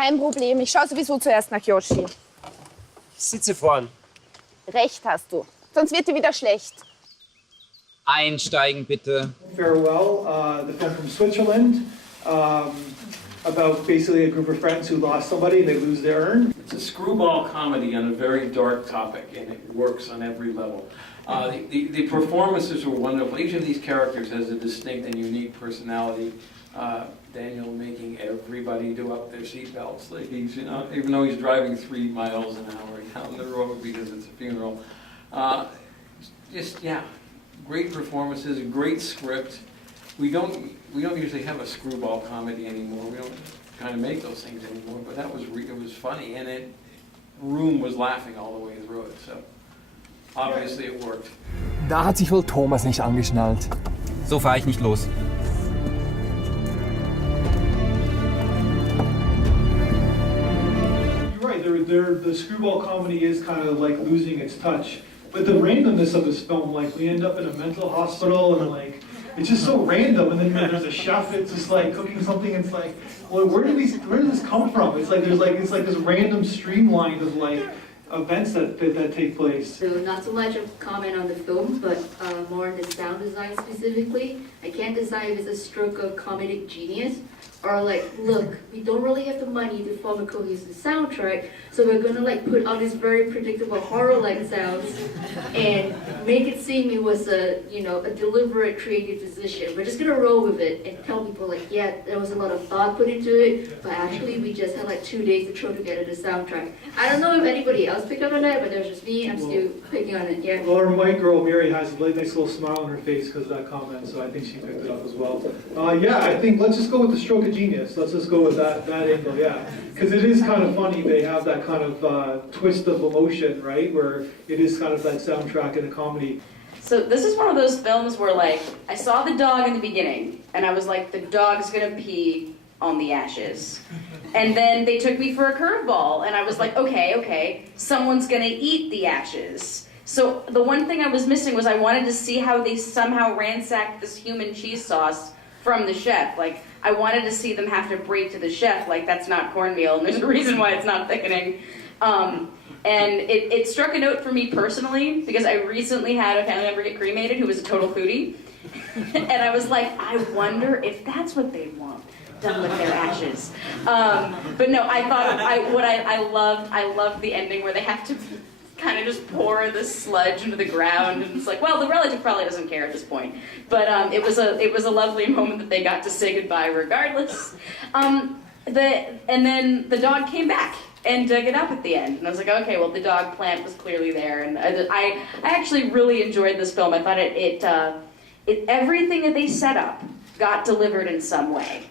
Kein Problem, ich schaue sowieso zuerst nach Yoshi. Ich sitze vorn. Recht hast du, sonst wird dir wieder schlecht. Einsteigen bitte. Farewell, the film from Switzerland, about basically a group of friends who lost somebody and they lose their urn. It's a screwball comedy on a very dark topic, and it works on every level. The performances were wonderful. Each of these characters has a distinct and unique personality. Daniel making everybody do up their seatbelts, like he's, even though he's driving 3 miles an hour down the road because it's a funeral. Great performances, a great script. We don't usually have a screwball comedy anymore. We don't kind of make those things anymore. But that was it was funny, and room was laughing all the way through it. So obviously it worked. Da hat sich wohl Thomas nicht angeschnallt. So fahre ich nicht los. The screwball comedy is kind of like losing its touch. But the randomness of this film, like we end up in a mental hospital and like, it's just so random. And then there's a chef that's just like cooking something. And it's like, well, where did this come from? It's like it's like this random streamline of like events that take place. So not so much of comment on the film, but more on the sound design specifically. I can't decide if it's a stroke of comedic genius or like, look, we don't really have the money to form a cohesive soundtrack, so we're gonna like put on these very predictable horror-like sounds and make it seem it was a deliberate creative decision. We're just gonna roll with it and tell people like, yeah, there was a lot of thought put into it, but actually we just had like 2 days to throw together the soundtrack. I don't know if anybody else picked up on that, but there's just me. I'm still picking on it. Yeah. Well, our white girl Mary has a really nice little smile on her face because of that comment, so I think she picked it up as well. Yeah, I think let's just go with the stroke of genius. Let's just go with that angle, yeah. Because it is kind of funny. They have that kind of twist of emotion, right? Where it is kind of that soundtrack in a comedy. So this is one of those films where like, I saw the dog in the beginning and I was like, the dog's gonna pee on the ashes. And then they took me for a curveball and I was like, okay, someone's gonna eat the ashes. So the one thing I was missing was I wanted to see how they somehow ransacked this human cheese sauce from the chef. Like, I wanted to see them have to break to the chef, like, that's not cornmeal, and there's a reason why it's not thickening. And it struck a note for me personally, because I recently had a family member get cremated who was a total foodie. And I was like, I wonder if that's what they want done with their ashes. But no, I thought, I loved the ending where they have to kind of just pour the sludge into the ground, and it's like, well, the relative probably doesn't care at this point, but it was a lovely moment that they got to say goodbye regardless. And then the dog came back and dug it up at the end, and I was like, okay, well, the dog plant was clearly there, and I actually really enjoyed this film. I thought it everything that they set up got delivered in some way.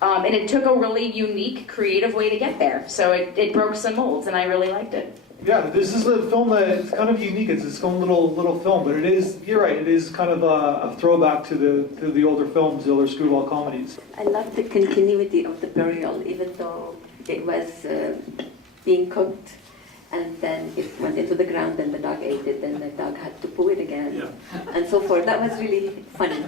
And it took a really unique, creative way to get there. So it broke some molds, and I really liked it. Yeah, this is a film that it's kind of unique. It's its own little film, but it is. You're right. It is kind of a throwback to the older films, the older screwball comedies. I love the continuity of the burial, even though it was being cooked, and then it went into the ground, and the dog ate it, and the dog had to poo it again, and so forth. That was really funny.